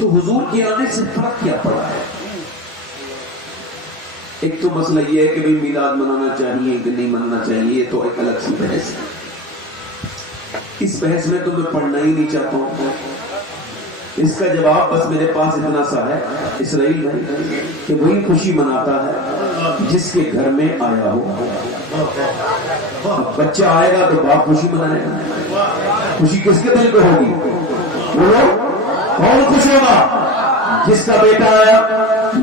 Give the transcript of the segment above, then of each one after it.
تو حضور کے آنے سے فرق کیا پڑا ہے؟ ایک تو مسئلہ یہ ہے کہ بھئی میلاد منانا چاہیے کہ نہیں منانا چاہیے، تو ایک الگ سی بحث ہے. اس بحث میں تو میں پڑھنا ہی نہیں چاہتا ہوں. اس کا جواب بس میرے پاس اتنا سا ہے اسرائیل بھائی کہ وہی خوشی مناتا ہے جس کے گھر میں آیا ہو. بچہ آئے گا تو باپ خوشی منائے گا. خوشی کس کے دل پہ ہوگی؟ بولو کون خوش ہوگا؟ جس کا بیٹا آیا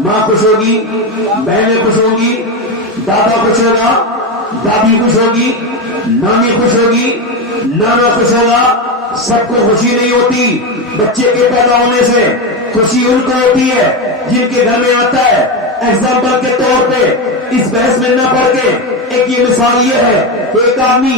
ماں خوش ہوگی، بہنیں خوش ہوگی، دادا خوش ہوگا، دادی خوش ہوگی، نانی خوش ہوگی، نانا خوش ہوگا. سب کو خوشی نہیں ہوتی. بچے کے پیدا ہونے سے خوشی ان کو ہوتی ہے جن کے گھر میں آتا ہے. ایگزامپل کے طور پہ اس بحث میں نہ پڑھ کے ایک یہ مثال یہ ہے کہ ایک آدمی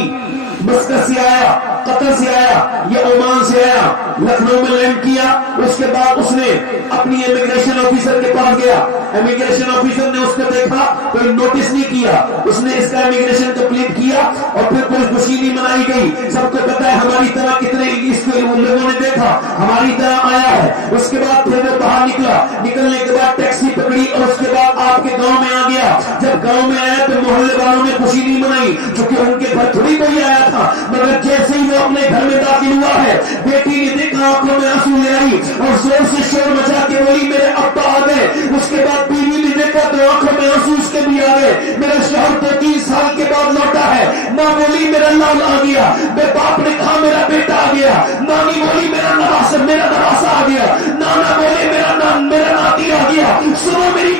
مسکت سے آیا، قطر سے آیا، یہ عمان سے آیا، لکھنؤ میں لینڈ کیا. اس کے بعد اس نے اپنی امیگریشن آفیسر کے پاس گیا. امیگریشن آفیسر نے اس کو دیکھا، کوئی نوٹس نہیں کیا. اس نے اس کا امیگریشن کمپلیٹ کیا اور پھر کوئی خوشی نہیں منائی گئی. سب کو پتا ہے ہماری طرح کتنے اس کو لوگوں نے دیکھا، ہماری طرح آیا ہے. اس کے بعد پھر وہ باہر نکلا. نکلنے کے بعد ٹیکسی پکڑی اور اس کے بعد آپ کے گاؤں میں آ گیا. جب گاؤں میں آیا تو محلے والوں نے خوشی نہیں منائی کیونکہ ان کے گھر تھوڑی کوئی آیا تھا. مگر جیسے ہی وہ اپنے گھر میں داخل ہوا ہے، بیٹی نے دیکھا، آنکھوں میں آنسو لے آئی اور زور سے شور مچا کے بولی میرے ابا آ گئے. اس کے بعد بیوی نے دیکھا تو آنکھوں میں آنسو اس کے بھی آ گئے. میرا شوہر تو 3 سال کے بعد لوٹا ہے. ماں بولی میرا لال آ گیا. میرے باپ نے کہا میرا بیٹا آ گیا. نانی بولی میرا نواسا آ گیا. نانا بولے میرا ناتی آ گیا. سنو میری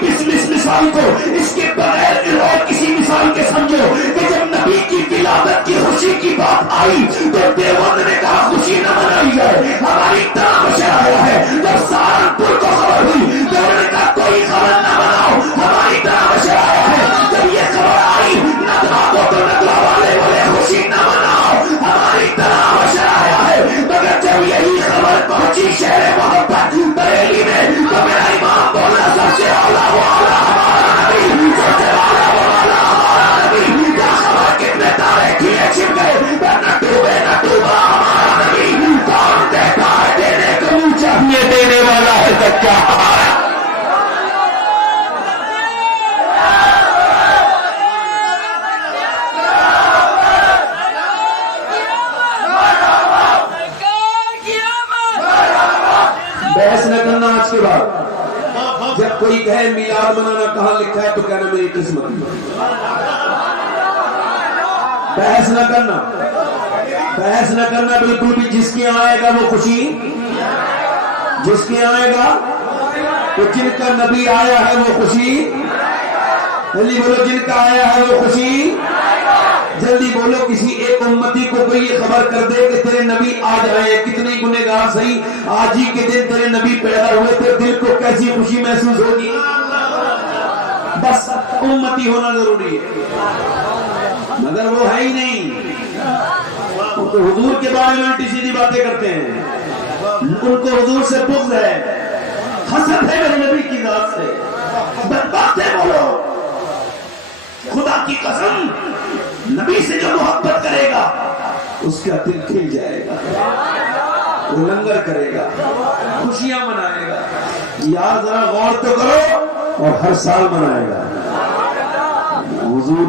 مثال کو، اس کے بغیر اور کسی مثال کے سمجھو کہ جب نبی کی ولادت کی خوشی کی بات آئی تو دیوبند نے کہا خوشی نہ منائی جائے، ہماری طرح بچہ آیا ہے. جب سہارنپور کو خبر ہوئی تو انہوں نے کہا کوئی خبر نہ مناؤ، ہماری طرح بچہ آیا ہے. جب یہ خبر آئی ندوہ کو تو ندوہ والے بولے خوشی نہ مناؤ، ہماری طرح بچہ آیا ہے. مگر جب یہی خبر پہنچی شہر محبت بریلی میں تو میرا امام بولا سب سے اعلیٰ وہ اعلیٰ ہمارا نبی، سب سے اعلیٰ وہ اعلیٰ ہمارا نبی. کیا خبر کتنے تارے کیے چھپ گئے، نہ ڈوبا ہمارا نبی. کون دیتا ہے دینے کو منہ چاہیے، دینے والا ہے سچا ہمارا. بحث نہ کرنا آج کے بعد. جب کوئی کہے میلاد منانا کہاں لکھا ہے تو کہنا میری قسمت میں. بحث نہ کرنا بالکل بھی. جس کے آئے گا وہ خوشی، جس کے آئے گا تو جن کا نبی آیا ہے وہ خوشی. جلدی بولو، جن کا آیا ہے وہ خوشی. جلدی بولو. کسی ایک امتی کو کوئی یہ خبر کر دے کہ تیرے نبی آج آئے، کتنے گنہگار صحیح آج ہی کے دن تیرے نبی پیدا ہوئے تھے، دل کو کیسی خوشی محسوس ہوگی. بس امتی ہونا ضروری ہے، مگر وہ ہے ہی نہیں. ان کو حضور کے بارے میں الٹی سیدھی باتیں کرتے ہیں. ان کو حضور سے بغض ہے، حسد ہے میرے نبی کی ذات سے. بدبخت ہے بولو. خدا کی قسم نبی سے جو محبت کرے گا اس کا دل کھل جائے گا، وہ لنگر کرے گا، خوشیاں منائے گا. یار ذرا غور تو کرو، اور ہر سال منائے گا. حضور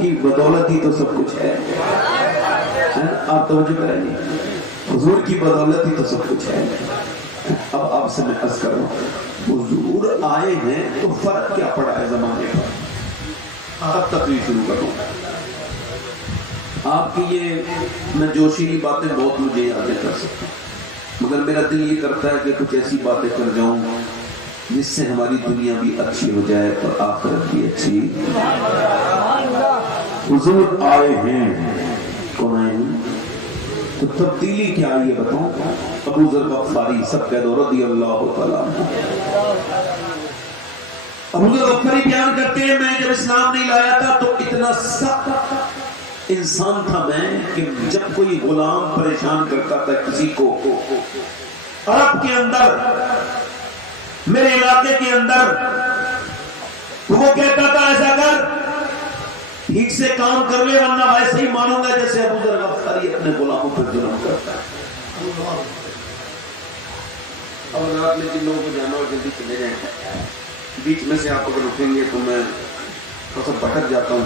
کی بدولت ہی تو سب کچھ ہے. آپ توجہ کریں گے، حضور کی بدولت ہی تو سب کچھ ہے. اب آپ سے میں عرض کروں، حضور آئے ہیں تو فرق کیا پڑا ہے زمانے کا. اب تقریر شروع کروں. آپ کی یہ میں جوشیلی باتیں بہت مجھے یادیں کر سکتا ہوں، مگر میرا دل یہ کرتا ہے کہ کچھ ایسی باتیں کر جاؤں جس سے ہماری دنیا بھی اچھی ہو جائے اور آخرت بھی اچھی. حضور آئے ہیں. کون آئے ہیں؟ تو تبدیلی کیا آئی ہے بتاؤں. ابو ذر غفاری سب کہہ دو رضی اللہ تعالیٰ. ابو ذر غفاری بیان کرتے ہیں میں جب اسلام نہیں لایا تھا تو اتنا سخت انسان تھا میں کہ جب کوئی غلام پریشان کرتا تھا کسی کو عرب کے اندر، میرے علاقے کے اندر، تو وہ کہتا تھا ایسا کر، ٹھیک سے کام کر لے ورنہ ویسے ہی مانوں گا جیسے ابو ذر غفاری اپنے غلاموں پر ظلم کرتا ہے. اب رات میں جن لوگوں کو جانا ہو جلدی چلے جائیں، بیچ میں سے آپ اگر رکیں گے تو میں تھوڑا سا بھٹک جاتا ہوں،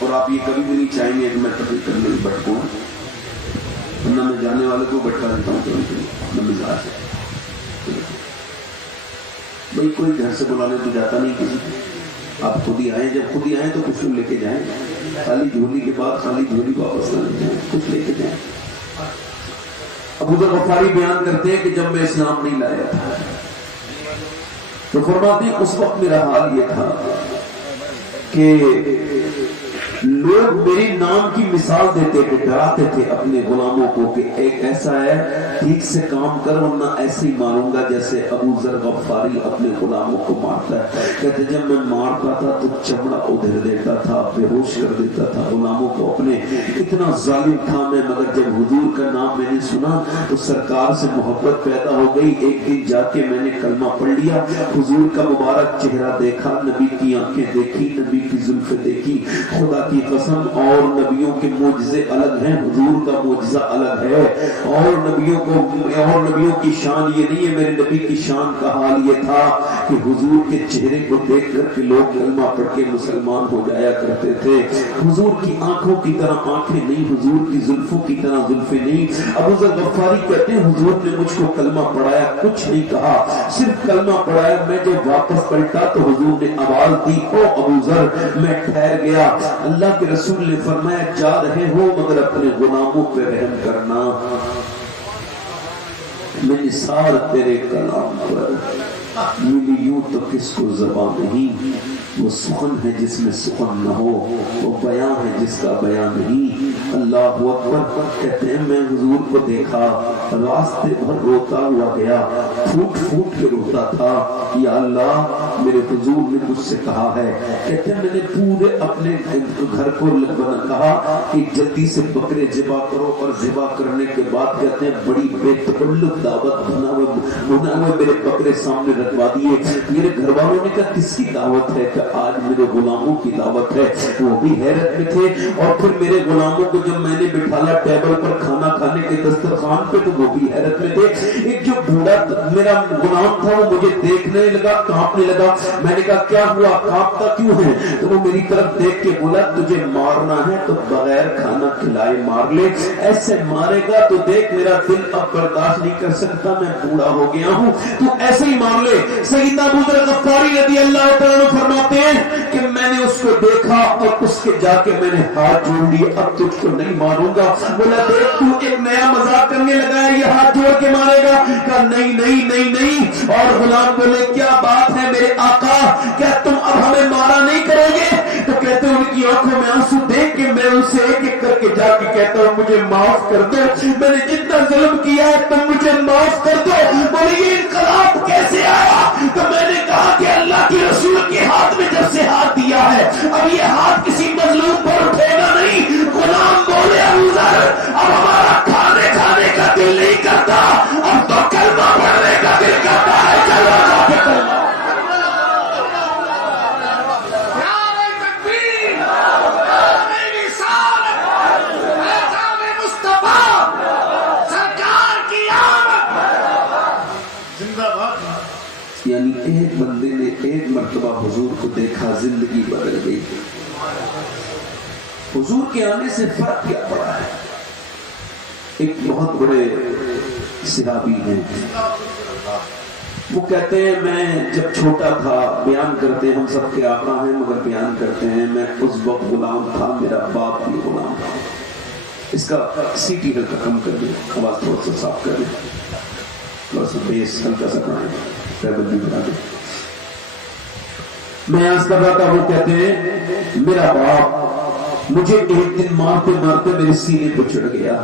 اور آپ یہ کبھی بھی نہیں چاہیں گے کہ میں تقریر کرنے میں بھٹکوں، ورنہ میں جانے والے کو بھٹکا دیتا ہوں کبھی میں مزاج ہے بھائی کوئی گھر سے بلانے تو جاتا نہیں کسی کو، آپ خود ہی آئیں، جب خود ہی آئیں تو کچھ لے کے جائیں، خالی جھولی کے بعد خالی جھولی واپس نہ لے جائیں، کچھ لے کے جائیں۔ ابو ذر غفاری بیان کرتے ہیں کہ جب میں اسلام نہیں لایا تھا تو فرماتے ہیں اس وقت میرا حال یہ تھا کہ لوگ میری نام کی مثال دیتے تھے، ڈراتے تھے اپنے غلاموں کو کہ ایک ایسا ہے ٹھیک سے کام کر ورنہ ایسے ہی ماروں گا جیسے ابو ذر غفاری اپنے غلاموں کو مارتا ہے۔ کہتے جب میں مارتا تھا تو چمڑا ادھر دیتا تھا، بے ہوش کر دیتا تھا غلاموں کو اپنے، اتنا ظالم تھا میں، مگر جب حضور کا نام میں نے سنا تو سرکار سے محبت پیدا ہو گئی۔ ایک دن جا کے میں نے کلمہ پڑھ لیا، حضور کا مبارک چہرہ دیکھا، نبی کی آنکھیں دیکھی، نبی کی زلفیں دیکھی، خدا کی قسم اور نبیوں کے معجزے الگ ہیں، حضور کا معجزہ الگ ہے، اور نبیوں کی شان یہ نہیں ہے، میرے نبی کی شان کا حال یہ تھا کہ حضور کے چہرے کو دیکھ کر کے لوگ کلمہ پڑھ کے مسلمان ہو جایا کرتے تھے۔ حضور کی آنکھوں کی طرح آنکھیں نہیں، حضور کی زلفوں کی طرح زلفیں نہیں۔ ابو ذر غفاری کہتے ہیں حضور نے مجھ کو کلمہ پڑھایا، کچھ نہیں کہا، صرف کلمہ پڑھایا۔ میں جب واپس پلٹا تو حضور نے آواز دی، او ابو ذر، میں ٹھہر گیا۔ اللہ کے رسول نے فرمایا جا رہے ہو مگر اپنے غلاموں پہ رحم کرنا، میں نثار تیرے کلام پر ملی یوں تو کس کو زبان نہیں، وہ سخن ہے جس میں سخن نہ ہو، وہ بیان ہے جس کا بیان نہیں۔ اللہ اکبر۔ کہتے ہیں میں حضور کو دیکھا، راستے بھر روتا ہوا گیا، پھوٹ پھوٹ کے روتا تھا، یا اللہ میرے حضور نے مجھ سے کہا ہے۔ کہتے ہیں میں نے پورے اپنے گھر کو کہا کہ جلدی سے بکرے ذبح کرو، اور ذبح کرنے کے بعد کہتے ہیں بڑی بے تکلف دعوت بنا ہوئے میرے بکرے سامنے رکھوا دیے۔ میرے گھر والوں نے کہا کس کی دعوت ہے؟ کہ آج میرے غلاموں کی دعوت ہے۔ وہ بھی حیرت میں تھے، اور پھر میرے غلاموں کو جب میں نے بٹھالا ٹیبل پر کھانا کھانے کے دسترخوان پہ تو وہ بھی حیرت میں تھے۔ ایک جو بوڑھا میرا غلام تھا وہ مجھے دیکھنے لگا، کانپنے لگا۔ میں نے کہا کیا ہوا، کانپتا کیوں ہے؟ تو وہ میری طرف دیکھ کے بولا تجھے مارنا ہے تو بغیر کھانا کھلائے مار لے، ایسے مارے گا تو دیکھ میرا دل اب برداشت نہیں کر سکتا، میں بوڑھا ہو گیا ہوں، تو ایسے ہی مار لے۔ سیدنا ابو ذر غفاری رضی اللہ تعالیٰ فرماتے ہیں کہ میں نے اس کو دیکھا اور اس کے جا کے میں نے ہاتھ جوڑ لیے، اب تجھ کو نہیں ماروں گا۔ بولا دیکھ تو ایک نیا مذاق کرنے لگا ہے، یہ ہاتھ جوڑ کے مارے گا؟ کہا نہیں نہیں نہیں نہیں۔ اور غلام بولے کیا بات ہے میرے آقا، کیا تم اب ہمیں مارا نہیں کرو گے؟ تو کہتے ہیں ان کی آنکھوں میں آنسو دیکھ کے میں ان سے ایک ایک کر کے جا کے کہتا ہوں مجھے معاف کر دو، میں نے جتنا ظلم کیا ہے تم مجھے معاف کر دو۔ بولے یہ انقلاب کیسے آیا؟ تو میں نے کہا کہ اللہ کے رسول کے ہاتھ میں جب سے ہاتھ دیا ہے اب یہ ہاتھ کسی مظلوم پر اٹھے گا نہیں۔ غلام بولے ابو ذر اب ہمارا کھانے کا دل نہیں کرتا، اب تو کلمہ پڑھنے کا دل کرتا ہے، چلو کلمہ۔ یعنی ایک بندے نے ایک مرتبہ حضور کو دیکھا، زندگی بدل گئی۔ حضور کے آنے سے فرق کیا پڑا ہے؟ ایک بہت بڑے صحابی ہیں، وہ کہتے ہیں میں جب چھوٹا تھا، بیان کرتے ہیں ہم سب کے آقا ہیں مگر بیان کرتے ہیں میں اس وقت غلام تھا، میرا باپ بھی غلام تھا۔ اس کا سیٹی ہلکا کم کر دیں، آواز تھوڑا سا صاف کر دیں، تھوڑا سا بیس ہلکا سا بنائیں، ٹیبل بھی بنا دیں۔ میں آج کر رہا تھا، وہ کہتے ہیں میرا باپ مجھے ایک دن مارتے مارتے میرے سینے پہ چڑھ گیا،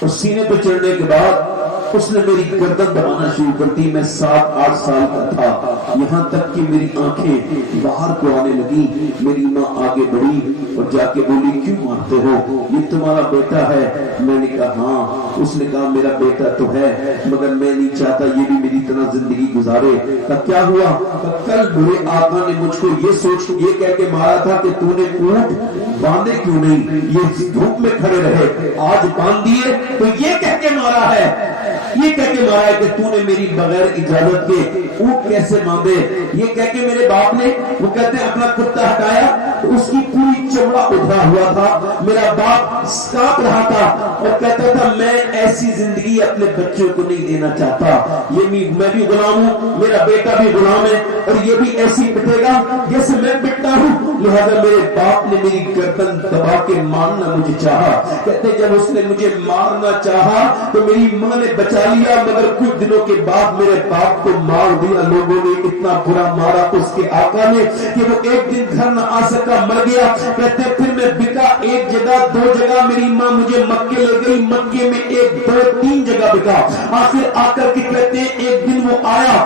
اور سینے پہ چڑھنے کے بعد اس نے میری گردن دبانا شروع کر دی۔ میں 7-8 سال کا تھا، یہاں تک کہ میری آنکھیں باہر کو آنے لگی۔ میری ماں آگے بڑھی اور جا کے بولی کیوں مارتے ہو، یہ تمہارا بیٹا ہے؟ میں نے کہا ہاں۔ اس نے کہا میرا بیٹا تو ہے مگر میں نہیں چاہتا یہ بھی میری طرح زندگی گزارے۔ کہا کیا ہوا؟ کہا کل میرے آقا نے مجھ کو یہ کہہ کے مارا تھا کہ تو نے اونٹ باندھے کیوں نہیں، یہ دھوپ میں کھڑے رہے، آج باندھ دیے تو یہ کہہ کے مارا ہے۔ یہ کہہ کے مارا ہے کہ تو نے میری بغیر اجازت کے اونٹ کیسے باندھے. یہ کہہ کے میرے باپ نے, وہ کہتے ہیں, اپنا کتا ہٹایا تو اس کی پوری چمڑا ادھرا ہوا تھا. میرا باپ کانپ رہا تھا اور کہتا تھا میں ایسی زندگی اپنے بچوں کو نہیں دینا چاہتا. یہ میں بھی غلام ہوں, میرا بیٹا بھی غلام ہے, اور یہ بھی ایسی پٹے گا جیسے میں پٹتا ہوں. لہذا میرے باپ نے میری گردن دبا کے مارنا مجھے چاہا. کہتے جب اس نے مجھے مارنا چاہا تو میری ماں نے بچا لیا, مگر کچھ دنوں کے بعد میرے باپ کو مار دیا. لوگوں نے اتنا برا مارا اس کے آقا نے کہ وہ ایک دن گھر نہ آ سکا, مر گیا. کہتے پھر میں بکا, ایک جگہ دو جگہ, میری ماں مجھے مکے لے گئی, مکے میں ایک دو تین جگہ بکا. آخر آ کر کے کہتے ہیں ایک دن وہ آیا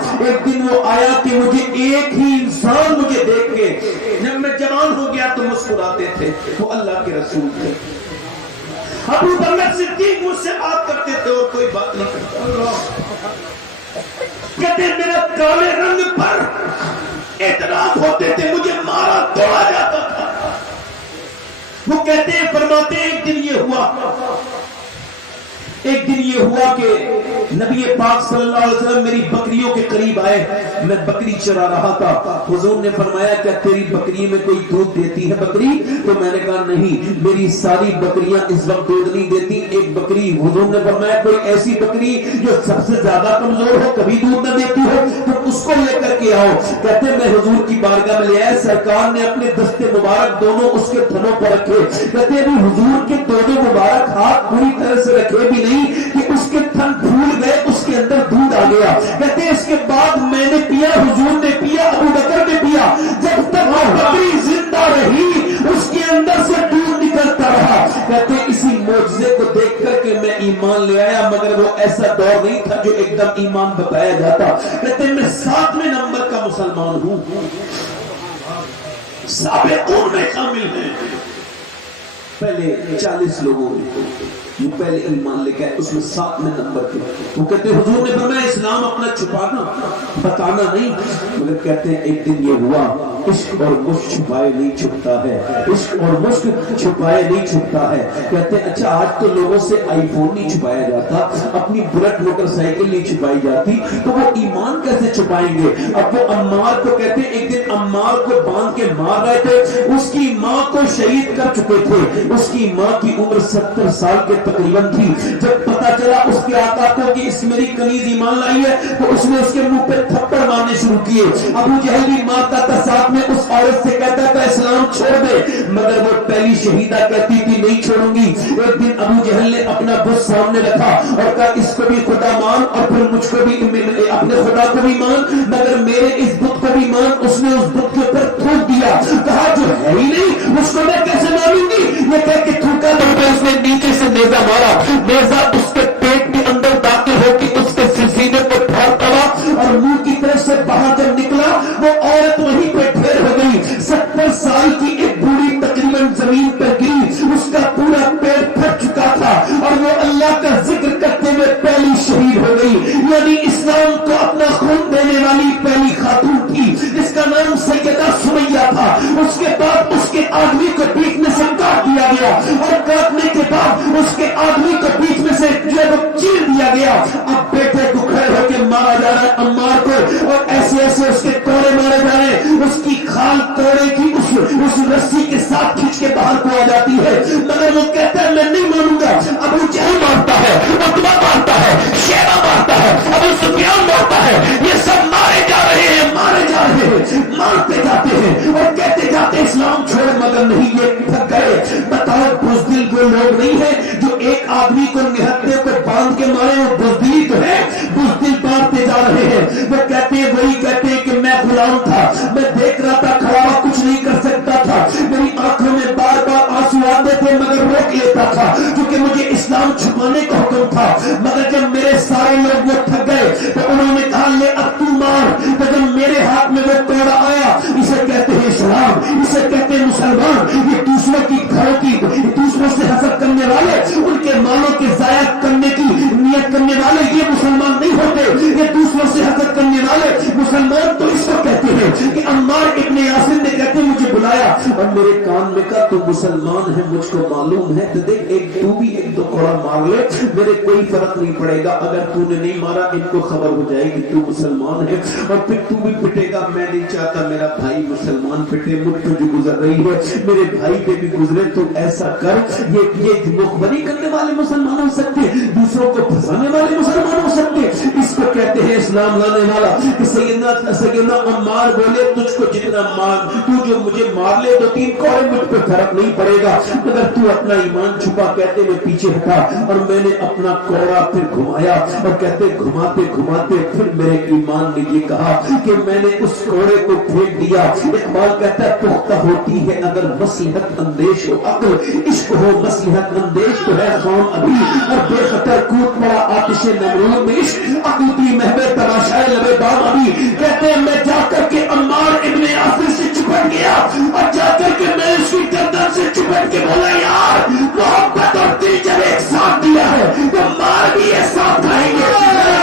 کہ مجھے ایک ہی انسان مجھے دیکھ کے, جب میں جوان ہو گیا تو مسکراتے تھے, وہ اللہ کے رسول تھے. ابو بکر صدیق مجھ سے بات کرتے تھے اور کوئی بات نہیں کرتا. کہتے میرا کالے رنگ پر اعتراض ہوتے تھے, مجھے مارا توڑا جاتا تھا. وہ کہتے ہیں, فرماتے ہیں ایک دن یہ ہوا کہ نبی پاک صلی اللہ علیہ وسلم میری بکریوں کے قریب آئے. میں بکری چرا رہا تھا. حضور نے فرمایا کیا تیری بکری میں کوئی دودھ دیتی ہے بکری؟ تو میں نے کہا نہیں, میری ساری بکریاں اس وقت دودھ نہیں دیتی, ایک بکری. حضور نے فرمایا کوئی ایسی بکری جو سب سے زیادہ کمزور ہو, کبھی دودھ نہ دیتی ہو, تو اس کو لے کر کے آؤ. کہتے میں حضور کی بارگاہ میں لے آئے. سرکار نے اپنے دستے مبارک دونوں اس کے تھنوں پر رکھے. کہتے ابھی حضور کے دونوں مبارک ہاتھ پوری طرح سے رکھے بھی نہیں کہ اس کے تھن پھول گئے, اس کے اندر دودھ آ گیا. کہتے ہیں اس کے بعد میں نے پیا, حضور نے پیا, ابو بکر نے پیا. جب تک وہ بکری زندہ رہی اس کے اندر سے دودھ نکلتا رہا. کہتے ہیں اسی معجزے کو دیکھ کر کے میں ایمان لے آیا, مگر وہ ایسا دور نہیں تھا جو ایک دم ایمان بتایا جاتا. کہتے ہیں میں 7ویں نمبر کا مسلمان ہوں, سابقون میں شامل ہیں. پہلے 40 لوگوں میں وہ پہلے ایمان لے کے آئے, اس میں 7ویں نمبر کے. وہ کہتے ہیں حضور نے فرمایا اسلام اپنا چھپانا بتانا نہیں, مگر کہتے ہیں ایک دن یہ ہوا, عشق اور مشک چھپائے نہیں چھپتا ہے, عشق اور مشک چھپائے نہیں چھپتا ہے. کہتے ہیں اچھا آج تو لوگوں سے آئی فون نہیں چھپایا جاتا, اپنی بلٹ موٹر سائیکل نہیں چھپائی جاتی, تو وہ ایمان کیسے چھپائیں گے؟ اب وہ عمار کو کہتے ہیں ایک دن عمار کو باندھ کے مار رہے تھے, اس کی ماں کو شہید کر چکے تھے. اس کی ماں کی عمر 70 سال کے تقریباً تھی. جب پتا چلا اس کے آقا کو کہ اس میری کنیز ایمان لائی ہے, تو اس نے اس کے منہ پہ تھپڑ مارنے شروع کیے. ابو جہل بھی مارتا تھا, ساتھ میں اس عورت سے کہتا تھا اسلام چھوڑ دے, مگر وہ پہلی شہیدہ کہتی تھی نہیں چھوڑوں گی. ایک دن ابو جہل نے اپنا بت سامنے رکھا اور کہا اس کو بھی خدا مان اور پھر مجھ کو بھی, اپنے خدا کو بھی مان مگر میرے اس بت کو بھی مان. اس نے اس بت کے اوپر تھوک دیا, کہا جو ہے ہی نہیں اس کو میں کیسے مانوں گی. یہ کہہ کے تھوکا تو اس نے نیچے سے نیزہ مارا, نیزہ اس کے پیٹ کے اندر داخل ہو کے اس کے سینے کو پھاڑ پڑا اور منہ کی طرف سے باہر جب نکلا وہ عورت وہیں پہ ڈھیر ہو گئی. 70 سال کی ایک بوڑھی تقریباً زمین پر گری, اس کا پورا پیٹ پھٹ چکا تھا اور وہ اللہ کا ذکر کرتے ہوئے پہلی شہید ہو گئی. یعنی اسلام کو اپنا خون دینے والی پہلی خاتون تھی جس کا نام سیدہ سمیہ تھا. اس کے بعد اس کے آدمی کو بیچ میں سے کاٹ دیا گیا اور کاٹنے کے بعد اس کے آدمی کو بیچ میں سے چیر دیا گیا. اب بیٹے کو کھڑے ہو کے مارا جا رہا ہے عمار کو, اور ایسے ایسے اس کے کوڑے مارے جا رہے ہیں. اس کی کھال کوڑے کی اس رسی کے ساتھ کھینچ کے باہر کو آ جاتی ہے, مگر وہ کہتا ہے میں نہیں مانوں گا. ابو جہل مارتا ہے, عتبہ مارتا ہے, شیبہ مارتا ہے, ابو سفیان مارتا ہے, یہ سب مارے جا رہے ہیں, مارتے جاتے ہیں اور کہتے جاتے اسلام چھوڑ, مگر نہیں یہ تھک گئے. بتاؤ بزدل وہ لوگ نہیں ہیں جو ایک آدمی کو نہتے کو باندھ کے مارے, وہ بزدلی تو ہے, بزدل مارتے جا رہے ہیں. وہ کہتے ہیں وہی کہتے ہیں کہ میں غلام تھا, میں دیکھ رہا تھا, کھڑا ہوا کچھ نہیں کر سکتا تھا, میری آنکھوں میں بار بار آنسو آتے تھے مگر روک لیتا تھا کیونکہ مجھے اسلام چھپانے کا حکم تھا. مگر جب میرے سارے لوگ وہ تھک گئے تو انہوں نے کہا لے اب تو مار. تو جب میرے ہاتھ میں وہ کوڑا آیا, اسے کہتے ہیں اسلام, اسے کہتے ہیں مسلمان. یہ دوسروں کی گھروں کی, دوسروں سے حسد کرنے والے, ان کے مالوں کے ضائع کرنے کی نیت حسد کرنے والے یہ مسلمان نہیں ہوتے، یہ دوسروں سے حسد کرنے والے مسلمان تو اس کو کہتے ہیں کہ عمار ابن یاسر نے کہتے مجھے بلایا اور میرے کان میں کہا تو مسلمان ہے، مجھ کو معلوم ہے، تو دیکھ ایک تو بھی ایک دو کوڑا مار لے، میرے کوئی فرق نہیں پڑے گا، اگر تو نے نہیں مارا ان کو خبر ہو جائے گی تو مسلمان ہے، اور پھر تو بھی پٹے گا، میں نہیں چاہتا میرا بھائی مسلمان پٹے، مجھ پہ جو گزر رہی ہے میرے بھائی پہ بھی گزرے، تو ایسا کر، یہ مخبری کرنے والے مسلمان ہو سکتے، دوسروں کو پھنسانے والے مسلمان ہو سکتے، اس کو کہتے ہیں اسلام لانے والا۔ کہ سیدنا عمار بولے تجھ کو جتنا مار، تو جو مجھے مار لے 2-3 کوڑے مجھ پہ فرق نہیں پڑے گا، اگر تو اپنا ایمان چھپا، کہتے میں پیچھے ہٹا اور میں نے اپنا کوڑا پھر گھمایا، اور کہتے گھماتے گھماتے پھر میرے ایمان نے یہ کہا کہ میں نے اس کوڑے کو پھینک دیا۔ اقبال کہتا ہے پختہ ہوتی ہے اگر مصلحت اندیش ہو عقل، عشق ہو مصلحت اندیش تو ہے خام ابھی، اور بے خطر کود پڑا آتش نمرود میں عشق، عقل کی محبت تماشائے لبے بام ابھی۔ کہتے ہیں میں جا کر کے عمار ابن یاسر سے چپٹ گیا، اور جا کر کے میں اس کی گردن سے چپٹ کے بولا یار محبت اور دل جب ایک ساتھ دیا ہے تو مار بھی ایک ساتھ کھائیں گے۔